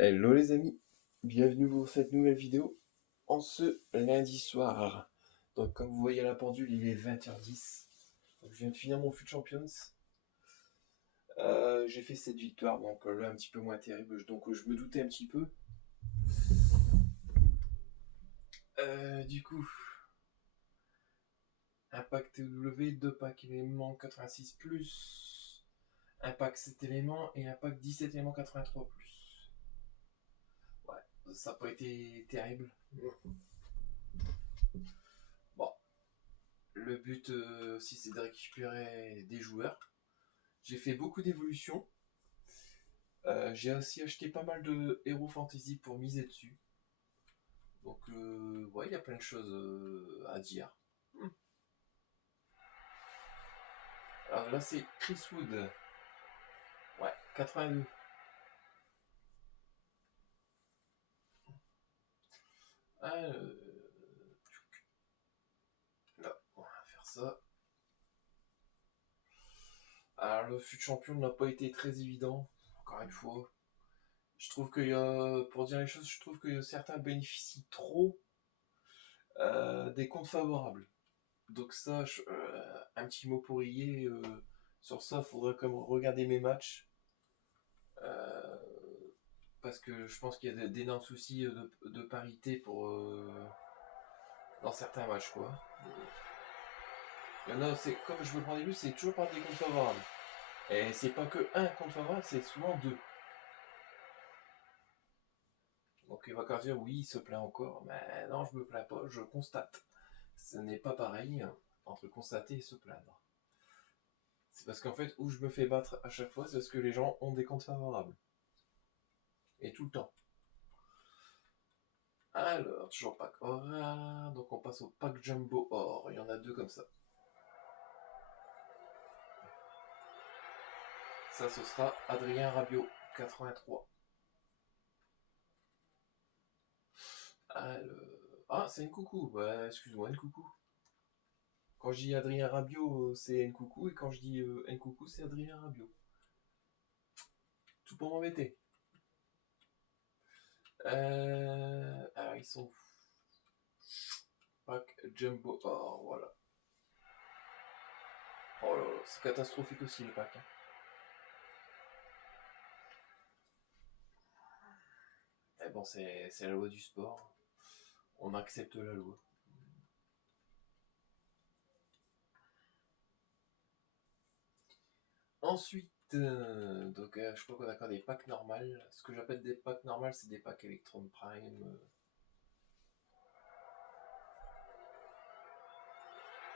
Hello les amis, bienvenue pour cette nouvelle vidéo en ce lundi soir. Donc comme vous voyez à la pendule, il est 20h10. Donc, je viens de finir mon FUT Champions. J'ai fait cette victoire, donc là un petit peu moins terrible, donc je me doutais un petit peu. Du coup, un pack TW, 2 packs éléments 86+, un pack 7 éléments et un pack 17 éléments 83+. Ouais, ça n'a pas été terrible. Bon, le but aussi c'est de récupérer des joueurs. J'ai fait beaucoup d'évolutions. J'ai aussi acheté pas mal de Hero Fantasy pour miser dessus. Donc ouais, il y a plein de choses à dire. Alors là c'est Chris Wood. Ouais, 82. Euh, Là, on va faire ça. Alors le fut champion n'a pas été très évident, encore une fois. Je trouve qu'il y a, pour dire les choses, je trouve que certains bénéficient trop des comptes favorables. Donc ça, un petit mot pour y sur ça, faudrait comme regarder mes matchs. Euh, Parce que je pense qu'il y a d'énormes soucis de parité pour dans certains matchs quoi. Il y en a, c'est comme je veux prendre des buts, c'est toujours par des comptes favorables. Et c'est pas que un compte favorable, c'est souvent deux. Donc il va encore dire oui, il se plaint encore. Mais non, je me plains pas, je constate. Ce n'est pas pareil entre constater et se plaindre. C'est parce qu'en fait, où je me fais battre à chaque fois, c'est parce que les gens ont des comptes favorables. Et tout le temps. Alors, toujours pack or. Donc on passe au pack jumbo or. Il y en a deux comme ça. Ça, ce sera Adrien Rabiot, 83. Ah, c'est Nkoukou. Bah, excuse-moi, Nkoukou. Quand je dis Adrien Rabiot, c'est Nkoukou. Et quand je dis Nkoukou, c'est Adrien Rabiot. Tout pour m'embêter. Alors, ils sont pack jumbo or, voilà. Oh là là, c'est catastrophique aussi les packs. Mais bon, c'est la loi du sport. On accepte la loi. Ensuite, je crois qu'on a encore des packs normales. Ce que j'appelle des packs normales, c'est des packs Electron Prime.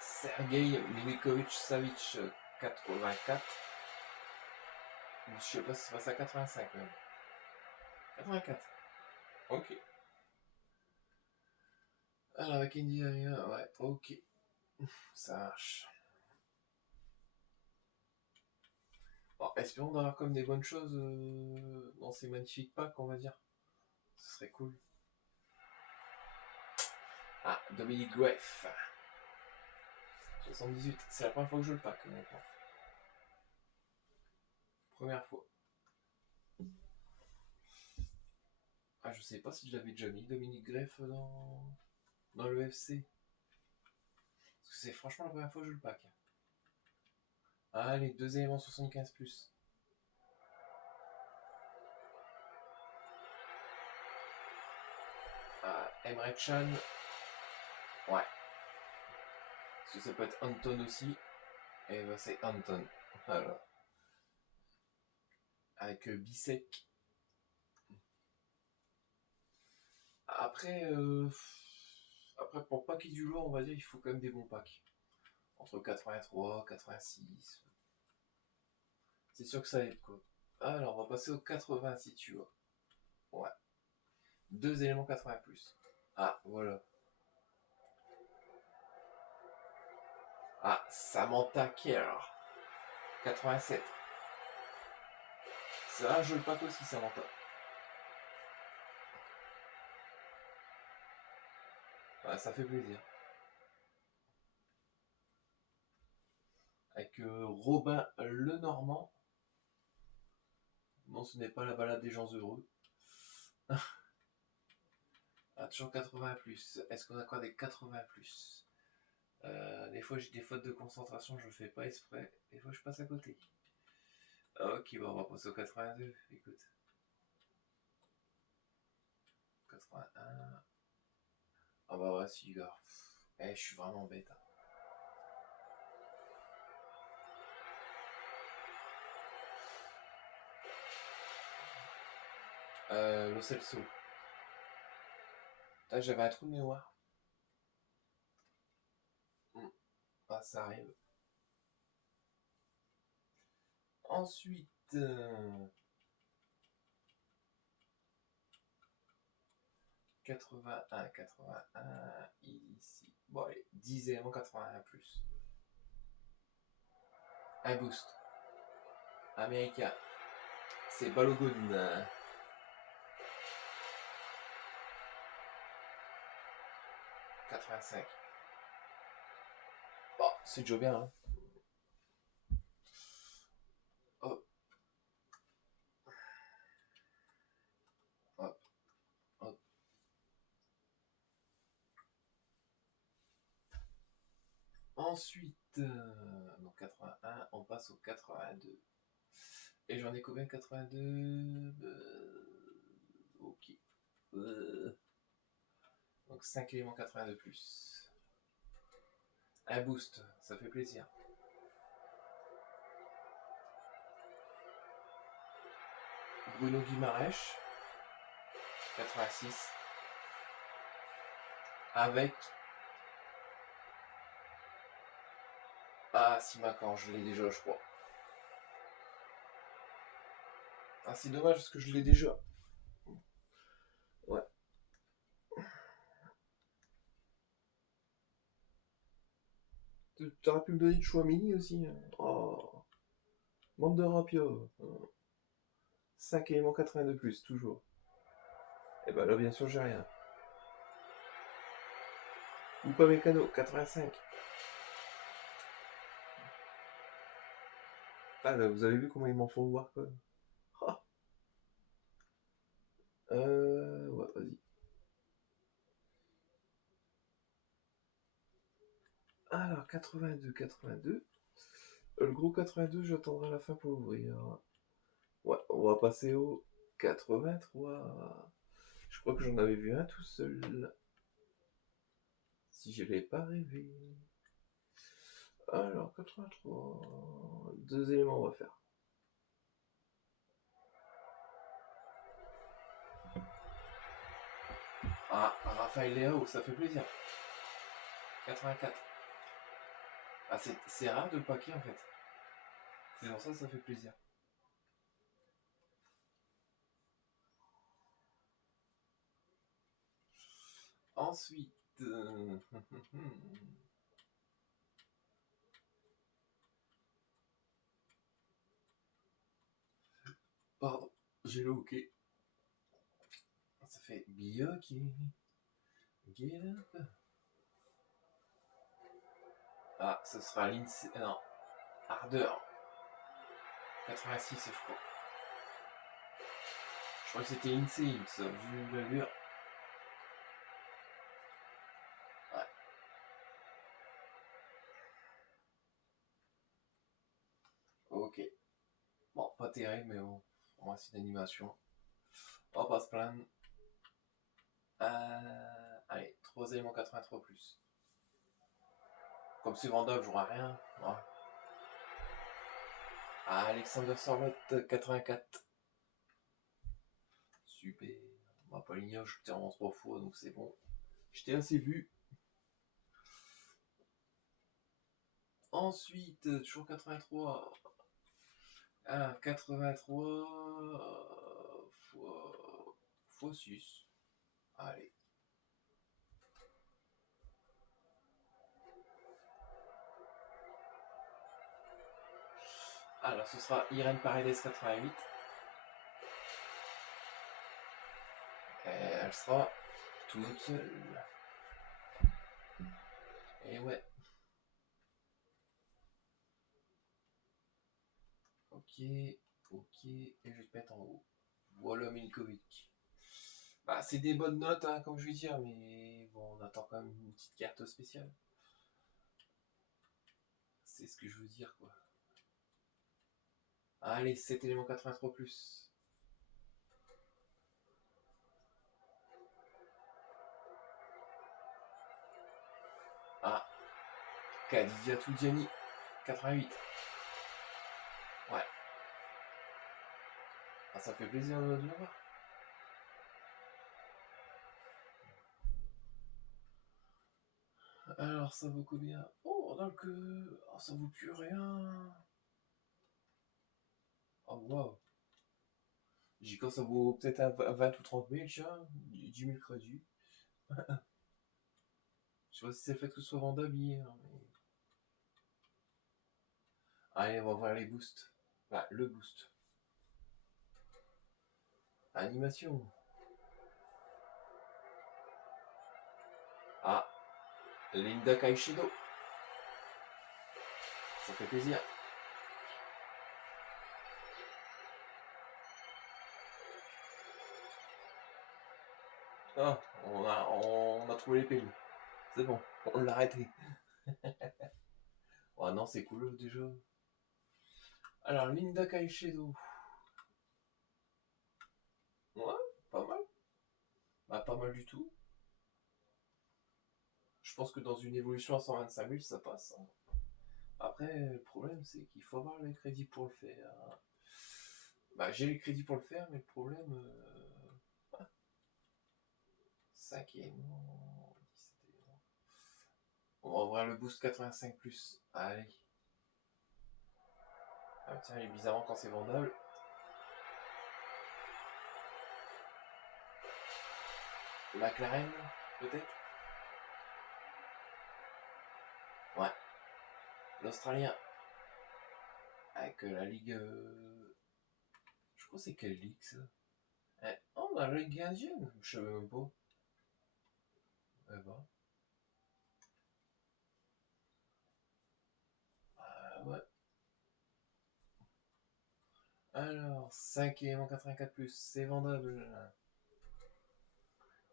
Sergei Milinkovic-Savic, 84. Je sais pas si c'est pas ça, 85 même. 84. Ok. Alors avec Indy Area, ouais, ok. Ça marche. Bon, espérons d'avoir comme des bonnes choses dans ces magnifiques packs, on va dire. Ce serait cool. Ah, Dominique Greff. 78. C'est la première fois que je le pack, maintenant. Première fois. Ah, je sais pas si je l'avais déjà mis, Dominique Greff, dans le FC. Parce que c'est franchement la première fois que je le pack. Ah, les deux éléments 75+. Ah, Emre Can. Ouais. Parce que ça peut être Anton aussi. Et bah, c'est Anton. Voilà. Avec Bisek. Après, pour packer du lourd, on va dire, il faut quand même des bons packs. Entre 83, 86. C'est sûr que ça aide, quoi. Alors, on va passer au 80 si tu veux. Ouais. Deux éléments 80+. Ah, voilà. Ah, Samantha Kerr. 87. C'est un jeu de pack aussi, Samantha. Ah, ça fait plaisir. Avec Robin Lenormand. Non, ce n'est pas la balade des gens heureux. Ah, toujours 80 plus. Est-ce qu'on a quoi des 80 plus? Des fois j'ai des fautes de concentration, je fais pas exprès. Des fois je passe à côté. Ok, bon, on va passer au 82. Écoute. 81. Ah bah ouais, si, gars. Je suis vraiment bête. Hein. Lo Celso. J'avais un trou de mémoire. Ah, ça arrive. Ensuite, 81, 81, ici. Bon, allez, 10 éléments 81 plus. Un boost. Américain. C'est Balogun. 85. Bon, c'est déjà bien, hein. Hop, hop, hop. Ensuite, donc 81, on passe au 82. Et j'en ai combien 82 ok. Donc 5 éléments 82 plus. Un boost, ça fait plaisir. Bruno Guimaraes, 86. Avec. Ah, Simacan, je l'ai déjà, je crois. Ah, c'est dommage parce que je l'ai déjà. Ouais. T'aurais pu me donner de Chouamini aussi. Oh. Bande de Rapio. 5 éléments 82 plus, toujours. Et bah là, bien sûr, j'ai rien. Ou pas Mécano, 85. Ah, là, vous avez vu comment ils m'en font voir, quoi. Ah. Ouais, vas-y. Alors, 82, 82. Le gros 82, j'attendrai la fin pour ouvrir. Ouais, on va passer au 83. Je crois que j'en avais vu un tout seul. Si je l'ai pas rêvé. Alors, 83. Deux éléments, on va faire. Ah, Raphaël Léao, ça fait plaisir. 84. Ah, c'est rare de le paquet en fait. C'est pour ça que ça fait plaisir. Ensuite. Pardon, j'ai le hockey. Ça fait Bioki. Get up. Ah, ce sera l'INSEE. Non, Ardeur. 86, je crois. Je crois que c'était l'INSEE, ça, vu l'allure. Ouais. Ok. Bon, pas terrible, mais bon. Au moins, c'est une animation. On va pas se plaindre. Allez, 3 éléments 83 plus. Comme c'est vendable, j'aurai rien. Ouais. Ah, Alexander Sorloth, 84. Super. Bah, Paulinho, je t'ai en 3 fois, donc c'est bon. Je t'ai assez vu. Ensuite, toujours 83. Ah, 83 fois 6. Allez. Alors, ce sera Irène Paredes 88. Elle sera toute seule. Et ouais. Ok, ok. Et je vais te mettre en haut. Voilà Milkovic. Bah, c'est des bonnes notes, hein, comme je vais dire, mais bon, on attend quand même une petite carte spéciale. C'est ce que je veux dire, quoi. Allez, 7 éléments 83 plus. Ah, Khadija Toudjani, 88. Ouais. Ah, ça fait plaisir de l'avoir. Alors, ça vaut combien? Oh, donc, oh, ça vaut plus rien. Oh, waouh. J'ai quand ça vaut peut-être un 20 ou 30 000, tiens, 10 000 crédits. Je sais pas si c'est le fait que ce soit vendable hier, mais... Allez, on va voir les boosts. Bah, le boost. Animation. Ah, Linda Kaishido. Ça fait plaisir. Ah, on a trouvé les piles. C'est bon, on l'a arrêté. Oh non, c'est cool déjà. Alors, Linda Kaishido. Ouais, pas mal. Bah, pas mal du tout. Je pense que dans une évolution à 125 000, ça passe, hein. Après, le problème, c'est qu'il faut avoir les crédits pour le faire. Bah, j'ai les crédits pour le faire, mais le problème... 5 éléments, 17 éléments. On va ouvrir le boost 85 plus. Allez. Ah tiens, il est bizarrement quand c'est vendable. McLaren, peut-être. Ouais. L'Australien. Avec la Ligue... Je crois que c'est quelle ligue, ça? Oh, la Ligue indienne. Je sais même pas. Eh ben. Ouais. Alors, 5 éléments 84 plus. C'est vendable.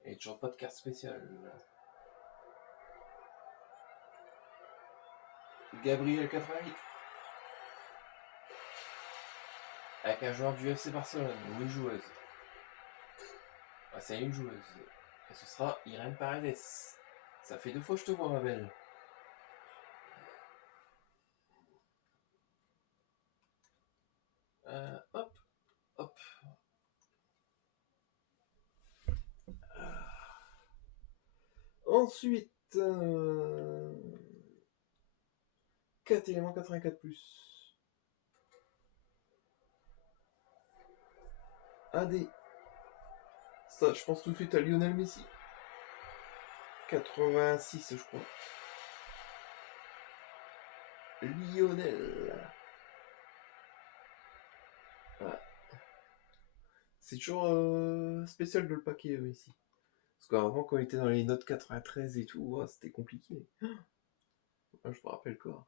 Et toujours pas de carte spéciale. Gabriel 88. Avec un joueur du FC Barcelone. Ou une joueuse. Ah, c'est une joueuse. Et ce sera Irène Paredes. Ça fait 2 fois que je te vois, ma belle. Hop, hop. Ensuite, 4 éléments 84 plus. AD. Ça, je pense tout de suite à Lionel Messi. 86, je crois. Lionel. Ouais. C'est toujours spécial de le paquet, Messi. Parce qu'avant, quand il était dans les notes 93 et tout, ouais, c'était compliqué. Je me rappelle quoi.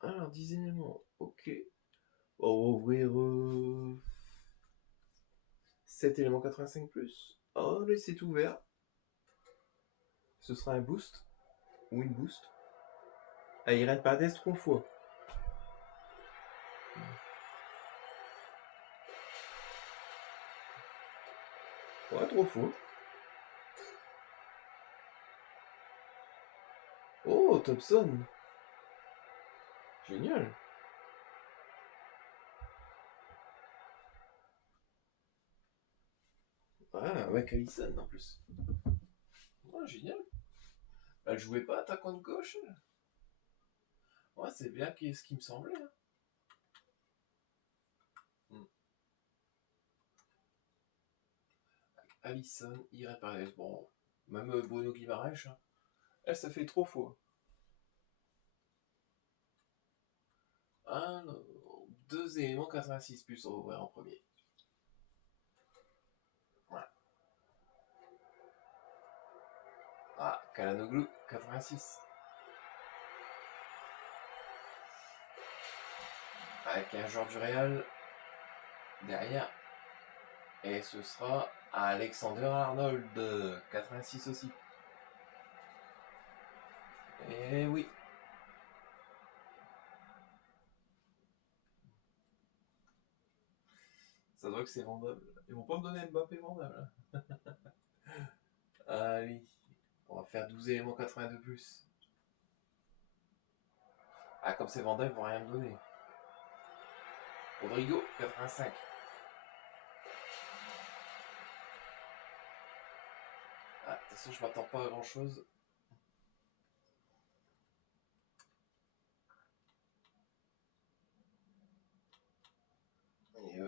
Alors, 10 éléments. Ok. On va ouvrir 7 éléments 85 plus. Allez, c'est ouvert. Ce sera un boost. Ou une boost. Ah, il reste pas d'est 3 fois. Ouais, 3 fois. Oh, Thompson. Génial. Ah, avec Allison en plus. Ouais, génial. Elle jouait pas attaquant de gauche. Ouais, c'est bien ce qui me semblait, hein. Allison, irréparable. Bon, même Bruno Guimaraes, hein. Elle, ça fait 3 fois. Alors, 2 éléments 86 plus, on va ouvrir en premier. Voilà. Ah, Kalanoglu, 86. Avec un joueur du Real derrière. Et ce sera Alexander Arnold, 86 aussi. Et oui. Ça doit que c'est vendable. Ils vont pas me donner Mbappé vendable. Allez. On va faire 12 éléments 82 plus. Ah, comme c'est vendable, ils vont rien me donner. Rodrigo, 85. Ah, de toute façon, je m'attends pas à grand chose. Et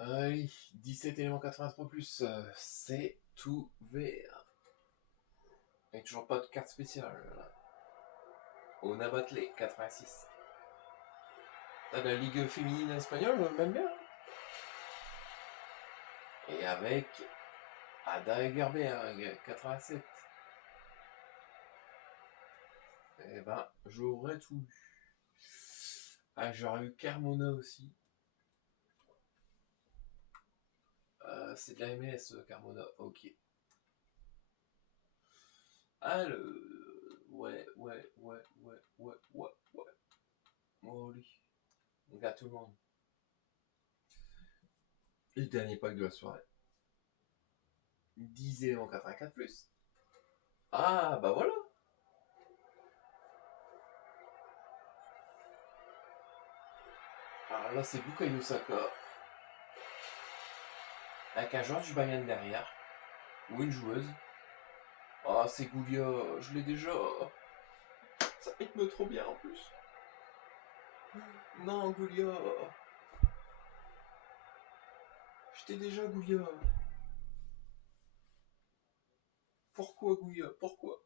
allez, 17 éléments 83 plus, c'est tout vert. Et toujours pas de carte spéciale. Ona Batley, 86. T'as la Ligue féminine espagnole, même bien. Et avec Ada Egerberg, 87. Eh ben, j'aurais tout eu. Ah, j'aurais eu Carmona aussi. C'est de la MLS, Carmona. Ok. Alors, ouais. Oh, lui. On regarde tout le monde. Et le dernier pack de la soirée. 10 éléments 84 plus. Ah, bah voilà. Alors là, c'est Bukayo Saka. Avec un joueur du Bayern derrière. Ou une joueuse. Ah, c'est Goulia. Je l'ai déjà. Ça rythme trop bien en plus. Non, Goulia. Je t'ai déjà, Goulia. Pourquoi, Goulia? Pourquoi?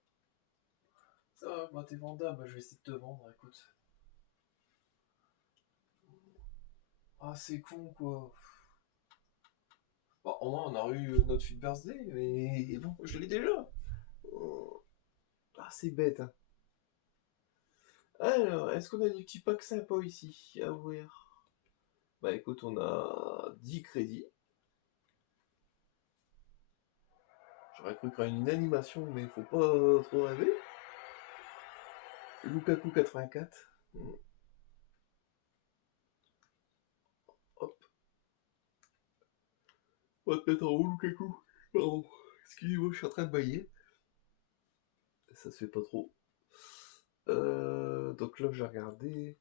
Ça va, bah t'es vendable. Bah, je vais essayer de te vendre, écoute. Ah, c'est con, quoi. Bon, au moins, on a eu notre Fit Birthday, mais bon, je l'ai déjà. Oh. Ah, c'est bête, hein. Alors, est-ce qu'on a des petits packs sympas ici à ouvrir? Bah écoute, on a 10 crédits. J'aurais cru qu'il y aurait une animation, mais il faut pas trop rêver. Lukaku 84. Hop. On va te mettre en haut, Lukaku. Pardon. Excusez-moi, je suis en train de bailler. Ça se fait pas trop. Donc là, j'ai regardé.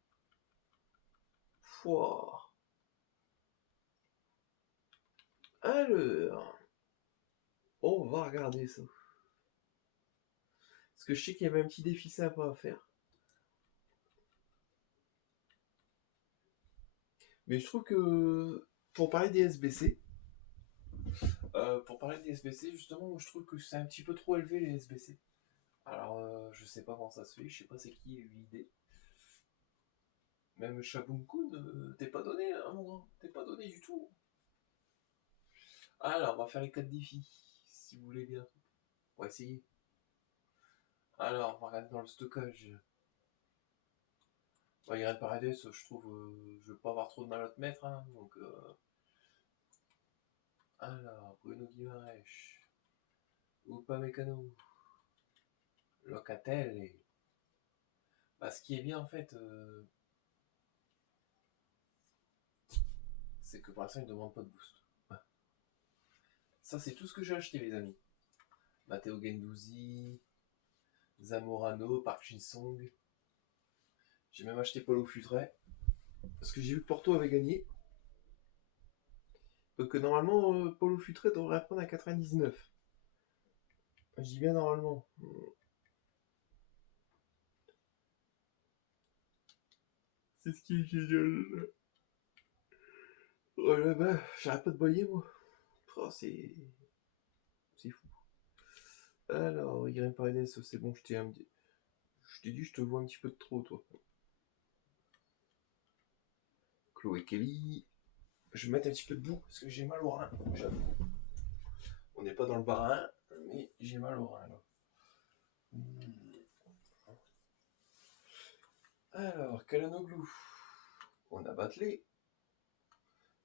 Pouah. Alors, on va regarder ça. Parce que je sais qu'il y avait un petit défi sympa à faire. Mais je trouve que pour parler des SBC, justement, je trouve que c'est un petit peu trop élevé les SBC. Alors, je sais pas comment ça se fait, je sais pas c'est qui a eu l'idée. Même Shaboom Kun, t'es pas donné, hein, mon grand, t'es pas donné du tout. Alors, on va faire les 4 défis, si vous voulez bien. On va essayer. Alors, on va regarder dans le stockage. Bah, Irene Paredes, je trouve, je vais pas avoir trop de mal à te mettre, hein, donc... Alors, Bruno Guimaraes, Upamecano, Locatelli. Bah, ce qui est bien, en fait, c'est que pour l'instant, il ne demande pas de boost. Ça, c'est tout ce que j'ai acheté, les amis. Matteo Guendouzi, Zamorano, Park Ji-sung. J'ai même acheté Paulo Futret. Parce que j'ai vu que Porto avait gagné. Donc normalement, Paulo Futret devrait reprendre à 99. Je dis bien normalement. C'est ce qui est génial. Oh là bas, j'arrête pas de boyer moi. Oh, c'est fou. Alors, Irene Paredes, c'est bon, je t'ai dit, je te vois un petit peu de trop, toi. Chloé Kelly. Je vais mettre un petit peu de boue parce que j'ai mal au rein, j'avoue. On n'est pas dans le bas mais j'ai mal au rein là. avoir Calhanoglu. On a Batley.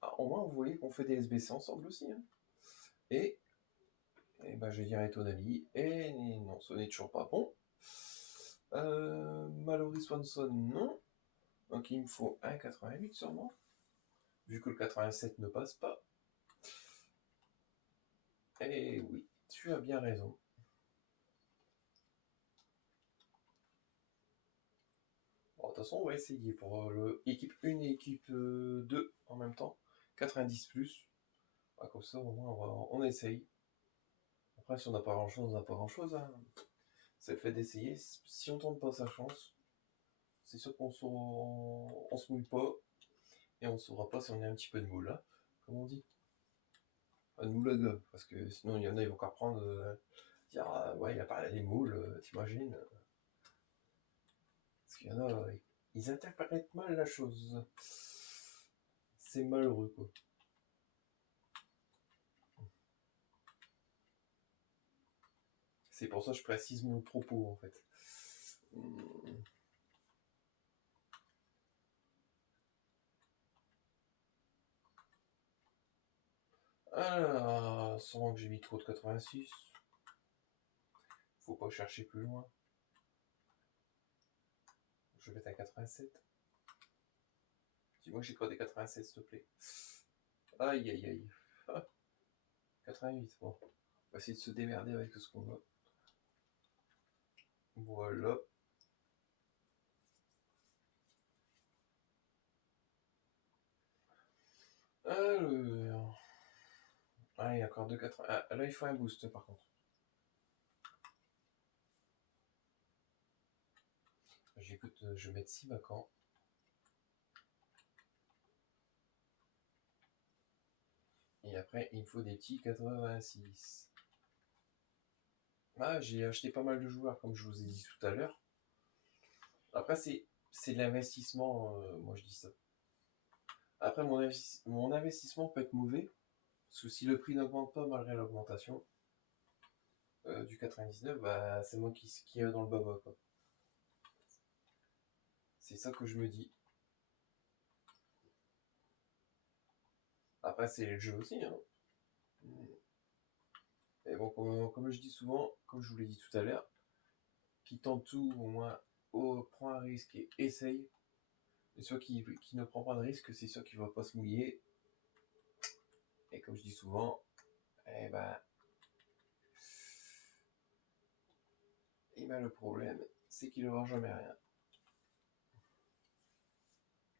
Ah, au moins, vous voyez qu'on fait des SBC ensemble aussi. Hein. Et ben, je vais dire Tonali. Et non, ce n'est toujours pas bon. Mallory Swanson, non. Donc il me faut un 88 sûrement. Vu que le 87 ne passe pas. Et oui, tu as bien raison. Bon, de toute façon, on va essayer pour équipe 1 et équipe 2 en même temps. 90 plus. Bah, comme ça, au moins, on essaye. Après, si on n'a pas grand-chose, on n'a pas grand-chose. Hein. C'est le fait d'essayer. Si on tente pas sa chance, c'est sûr qu'on se mouille pas. Et on ne saura pas si on est un petit peu de moule. Hein, comme on dit. Pas de moule à gars. Parce que sinon, il y en a, ils vont qu'à prendre... dire, ouais, il a parlé des moules, t'imagines. Parce qu'il y en a, ils interprètent mal la chose. C'est malheureux, quoi. C'est pour ça que je précise mon propos, en fait. Alors, sans que j'ai mis trop de 86. Faut pas chercher plus loin. Je vais être à 87. Dis-moi que j'ai codé 87, s'il te plaît. Aïe, aïe, aïe. Ah, 88, bon. On va essayer de se démerder avec ce qu'on a. Voilà. Alors... Ah, il y a encore 2,80. Ah, là, il faut un boost, par contre. J'écoute, je vais mettre 6 vacants. Et après, il me faut des petits 86. Ah, j'ai acheté pas mal de joueurs, comme je vous ai dit tout à l'heure. Après, c'est de l'investissement, moi je dis ça. Après, mon investissement peut être mauvais, parce que si le prix n'augmente pas malgré l'augmentation du 99, bah, c'est moi qui est dans le baba, quoi. C'est ça que je me dis. Après, c'est le jeu aussi, hein. Et bon, comme je dis souvent, comme je vous l'ai dit tout à l'heure, qui tente tout, au moins, prend un risque et essaye. Et ceux qui ne prend pas de risque, c'est sûr qu'il ne va pas se mouiller. Et comme je dis souvent, eh ben, le problème, c'est qu'il n'aura jamais rien.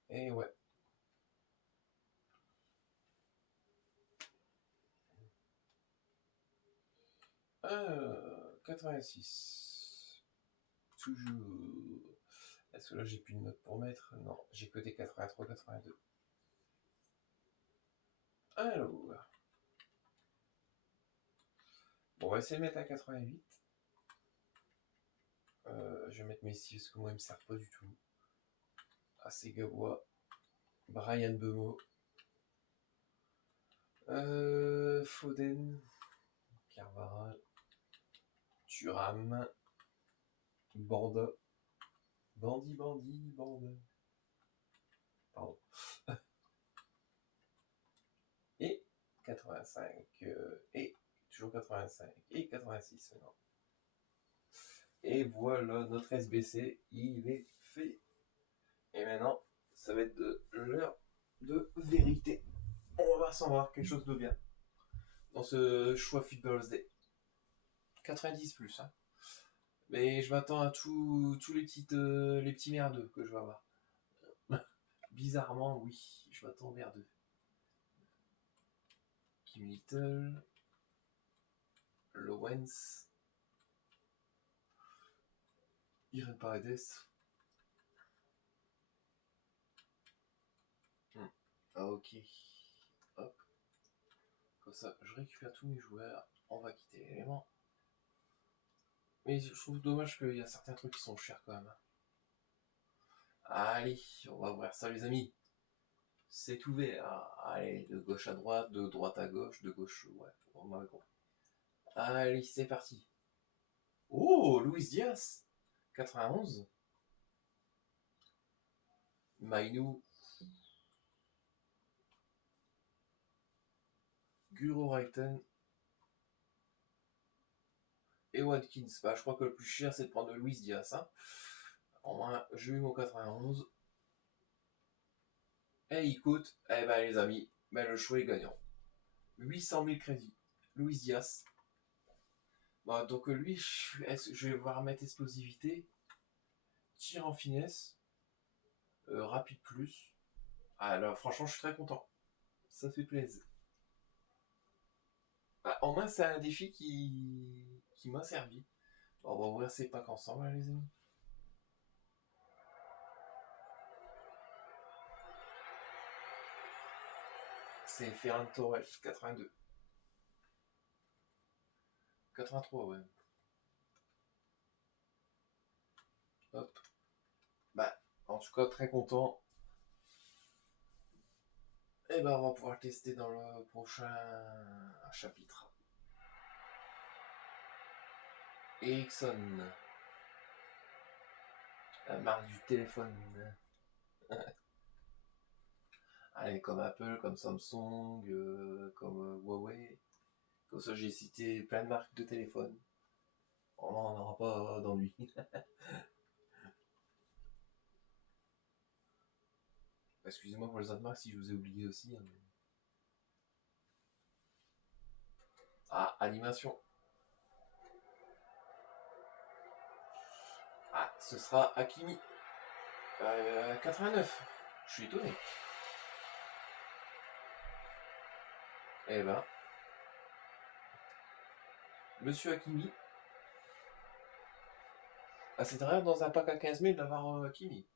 Et ouais. 86. Toujours. Est-ce que là j'ai plus de notes pour mettre? Non, j'ai que des 83, 82. Alors. Bon, on va essayer de mettre un 88. Je vais mettre Messi parce que moi il me sert pas du tout. Asegawa. Brian Bemo. Foden. Carvajal. Thuram. Bordeaux. Bandit. Pardon. Et 85. Et toujours 85. Et 86 maintenant. Et voilà, notre SBC, il est fait. Et maintenant, ça va être de l'heure de vérité. On va s'en voir quelque chose de bien dans ce choix Footballers Day. 90 plus, hein. Mais je m'attends à tous les petits merdeux que je vais avoir. Bizarrement, oui, je m'attends aux merdeux. Kim Little, Lowens, Irene Paredes. Ok. Hop. Comme ça, je récupère tous mes joueurs. On va quitter l'élément. Mais je trouve dommage qu'il y a certains trucs qui sont chers quand même. Allez, on va voir ça les amis. C'est ouvert. Allez, de gauche à droite, de droite à gauche, de gauche... Ouais, on m'a compris. Allez, c'est parti. Oh, Luis Diaz 91. Mainu, Guro Raikkonen et Watkins. Bah, je crois que le plus cher, c'est de prendre Luis Diaz. Hein. En moins, j'ai eu mon 91. Et il coûte, eh ben les amis, ben, le choix est gagnant. 800 000 crédits. Luis Diaz. Bah, donc lui, je vais voir mettre explosivité, tir en finesse, rapide plus. Alors franchement, je suis très content. Ça fait plaisir. Bah, en main, c'est un défi qui m'a servi. Bon, on va ouvrir ces packs ensemble, hein, les amis. C'est Ferran Torres, 82. 83, ouais. Hop. Bah, en tout cas, très content. Et ben, on va pouvoir le tester dans le prochain chapitre. Ericsson. La marque du téléphone. Allez, comme Apple, comme Samsung, comme Huawei. Comme ça, j'ai cité plein de marques de téléphone. On n'en aura pas d'ennui. Excusez-moi pour les autres marques si je vous ai oublié aussi. Hein. Ah, animation. Ah, ce sera Hakimi. 89. Je suis étonné. Eh ben, Monsieur Hakimi. Ah, c'est rare dans un pack à 15 000 d'avoir Hakimi.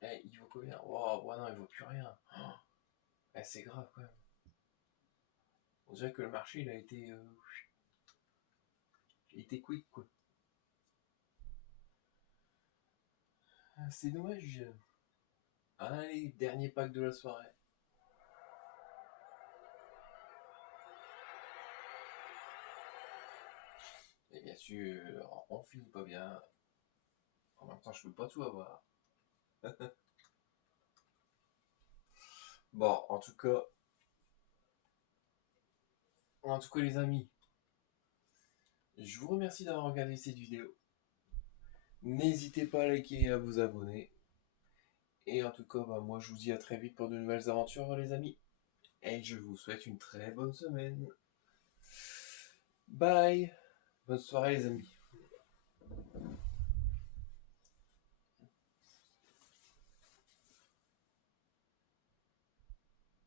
Eh, il vaut combien? Oh, ouais, non, il vaut plus rien. Oh, eh, c'est grave quand même. On dirait que le marché, il était quick, quoi. Ah, c'est dommage. Allez, dernier pack de la soirée. Et bien sûr, on finit pas bien. En même temps, je peux pas tout avoir. Bon, en tout cas, les amis, je vous remercie d'avoir regardé cette vidéo. N'hésitez pas à liker et à vous abonner. Et en tout cas, bah, moi, je vous dis à très vite pour de nouvelles aventures, les amis. Et je vous souhaite une très bonne semaine. Bye. Bonne soirée, les amis.